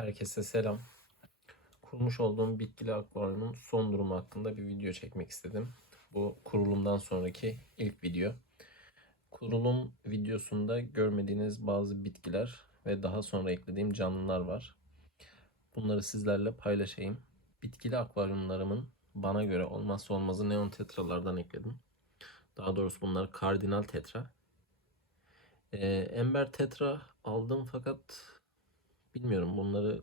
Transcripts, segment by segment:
Herkese selam. Kurmuş olduğum bitkili akvaryumun son durumu hakkında bir video çekmek istedim. Bu kurulumdan sonraki ilk video. Kurulum videosunda görmediğiniz bazı bitkiler ve daha sonra eklediğim canlılar var. Bunları sizlerle paylaşayım. Bitkili akvaryumlarımın bana göre olmazsa olmazı neon tetralardan ekledim. Daha doğrusu bunlar kardinal tetra. Ee, Ember tetra aldım fakat bilmiyorum bunları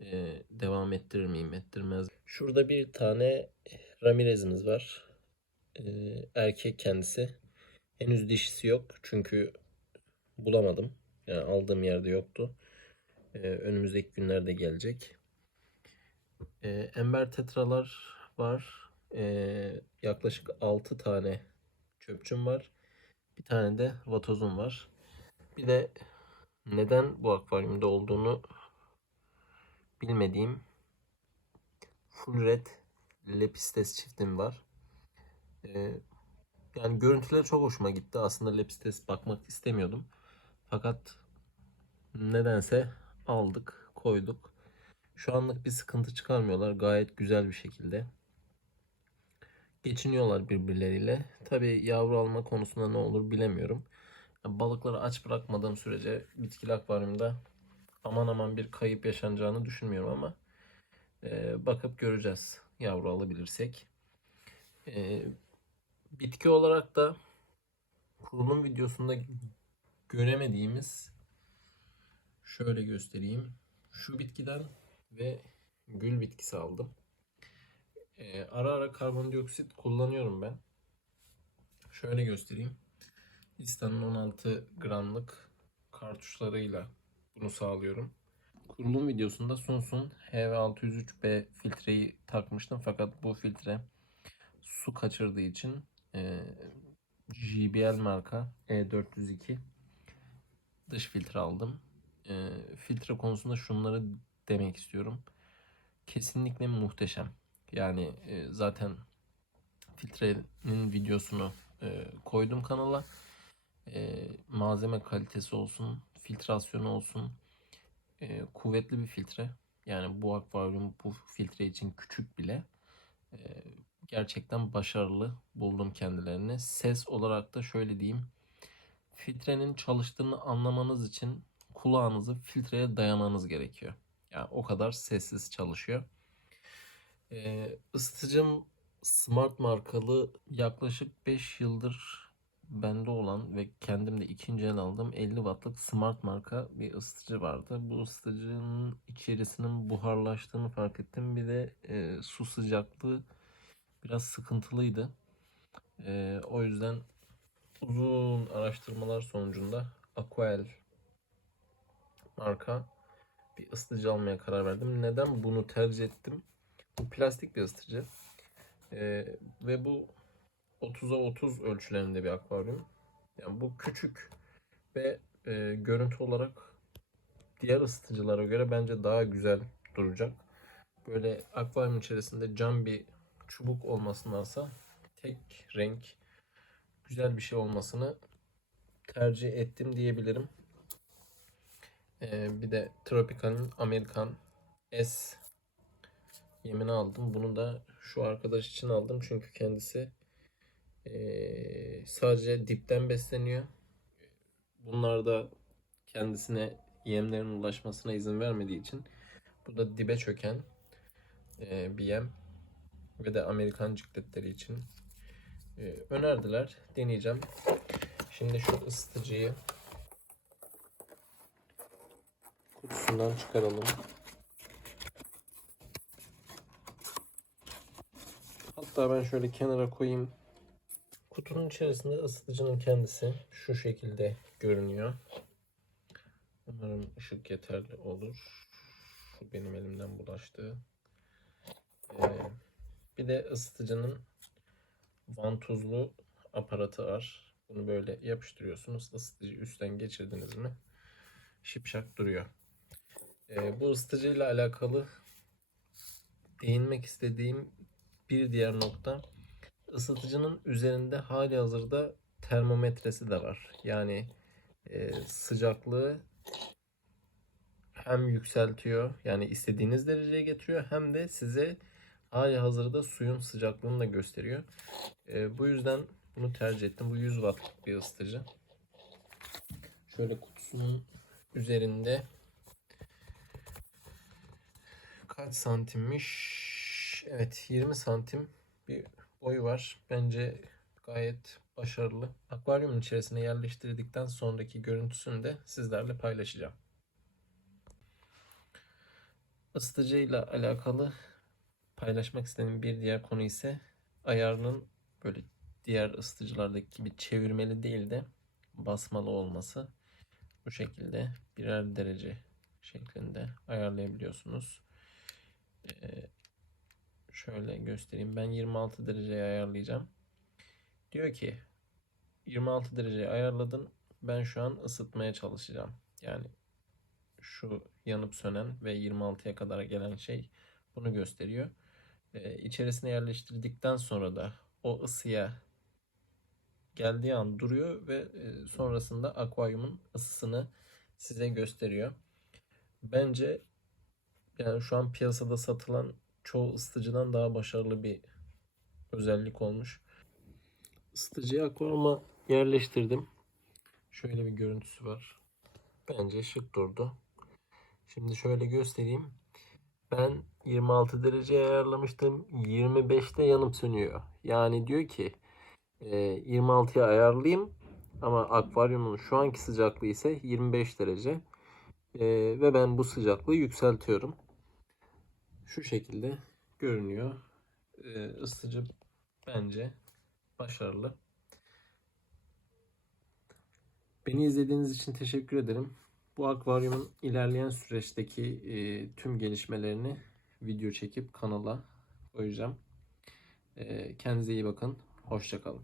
e, devam ettirir miyim ettirmez. Şurada bir tane Ramirez'imiz var. Ee, erkek kendisi. Henüz dişisi yok çünkü bulamadım. Yani aldığım yerde yoktu. Ee, önümüzdeki günlerde gelecek. Ee, Ember tetralar var. Ee, yaklaşık 6 tane çöpçüm var. Bir tane de vatozum var. Bir de neden bu akvaryumda olduğunu bilmediğim full red lepistes çiftim var. Ee, yani görüntüleri çok hoşuma gitti. Aslında lepistes bakmak istemiyordum. Fakat nedense aldık, koyduk. Şu anlık bir sıkıntı çıkarmıyorlar. Gayet güzel bir şekilde. Geçiniyorlar birbirleriyle. Tabii yavru alma konusunda ne olur bilemiyorum. Balıkları aç bırakmadığım sürece bitkili akvaryumda aman aman bir kayıp yaşanacağını düşünmüyorum ama e, bakıp göreceğiz yavru alabilirsek. E, bitki olarak da kurulum videosunda göremediğimiz şöyle göstereyim. Şu bitkiden ve gül bitkisi aldım. E, ara ara karbondioksit kullanıyorum ben. Şöyle göstereyim. İstan'ın 16 gramlık kartuşlarıyla bunu sağlıyorum. Kurulum videosunda Sunsun HV603B filtreyi takmıştım fakat bu filtre su kaçırdığı için e, JBL marka E402 dış filtre aldım. E, filtre konusunda şunları demek istiyorum. Kesinlikle muhteşem. Yani e, zaten filtrenin videosunu e, koydum kanala e, malzeme kalitesi olsun, filtrasyonu olsun e, kuvvetli bir filtre. Yani bu akvaryum bu filtre için küçük bile e, gerçekten başarılı buldum kendilerini. Ses olarak da şöyle diyeyim. Filtrenin çalıştığını anlamanız için kulağınızı filtreye dayamanız gerekiyor. Yani o kadar sessiz çalışıyor. E, ısıtıcım Smart markalı yaklaşık 5 yıldır bende olan ve kendim de ikinci el aldığım 50 wattlık Smart marka bir ısıtıcı vardı. Bu ısıtıcının içerisinin buharlaştığını fark ettim. Bir de e, su sıcaklığı biraz sıkıntılıydı. E, o yüzden uzun araştırmalar sonucunda Aquel marka bir ısıtıcı almaya karar verdim. Neden bunu tercih ettim? Bu plastik bir ısıtıcı. E, ve bu 30'a 30 ölçülerinde bir akvaryum. Yani bu küçük ve e, görüntü olarak diğer ısıtıcılara göre bence daha güzel duracak. Böyle akvaryum içerisinde cam bir çubuk olmasındansa tek renk güzel bir şey olmasını tercih ettim diyebilirim. Ee, bir de Tropical'in Amerikan S yemini aldım. Bunu da şu arkadaş için aldım çünkü kendisi ee, sadece dipten besleniyor. Bunlar da kendisine yemlerin ulaşmasına izin vermediği için bu da dibe çöken e, bir yem ve de Amerikan cikletleri için e, önerdiler. Deneyeceğim. Şimdi şu ısıtıcıyı kutusundan çıkaralım. Hatta ben şöyle kenara koyayım. Kutunun içerisinde ısıtıcının kendisi şu şekilde görünüyor. Umarım ışık yeterli olur. Şu benim elimden bulaştı. Ee, bir de ısıtıcının vantuzlu aparatı var. Bunu böyle yapıştırıyorsunuz. Isıtıcı üstten geçirdiniz mi şipşak duruyor. Ee, bu ısıtıcıyla alakalı değinmek istediğim bir diğer nokta ısıtıcının üzerinde hali hazırda termometresi de var. Yani e, sıcaklığı hem yükseltiyor yani istediğiniz dereceye getiriyor hem de size hali hazırda suyun sıcaklığını da gösteriyor. Ee, bu yüzden bunu tercih ettim. Bu 100 wattlık bir ısıtıcı. Şöyle kutusunun üzerinde kaç santimmiş? Evet 20 santim bir boyu var. Bence gayet başarılı. Akvaryumun içerisine yerleştirdikten sonraki görüntüsünü de sizlerle paylaşacağım. Isıtıcıyla alakalı paylaşmak istediğim bir diğer konu ise ayarının böyle diğer ısıtıcılardaki gibi çevirmeli değil de basmalı olması. Bu şekilde birer derece şeklinde ayarlayabiliyorsunuz. Ee, şöyle göstereyim. Ben 26 dereceye ayarlayacağım. Diyor ki 26 dereceye ayarladın. Ben şu an ısıtmaya çalışacağım. Yani şu yanıp sönen ve 26'ya kadar gelen şey bunu gösteriyor. Ee, içerisine yerleştirdikten sonra da o ısıya geldiği an duruyor ve e, sonrasında akvaryumun ısısını size gösteriyor. Bence yani şu an piyasada satılan çoğu ısıtıcıdan daha başarılı bir özellik olmuş. Isıtıcıyı akvaryuma yerleştirdim. Şöyle bir görüntüsü var. Bence şık durdu. Şimdi şöyle göstereyim. Ben 26 dereceye ayarlamıştım. 25'te yanıp sönüyor. Yani diyor ki e, 26'ya ayarlayayım ama akvaryumun şu anki sıcaklığı ise 25 derece. E, ve ben bu sıcaklığı yükseltiyorum. Şu şekilde görünüyor. E, ısıtıcı bence başarılı. Beni izlediğiniz için teşekkür ederim. Bu akvaryumun ilerleyen süreçteki e, tüm gelişmelerini video çekip kanala koyacağım. E, kendinize iyi bakın. Hoşçakalın.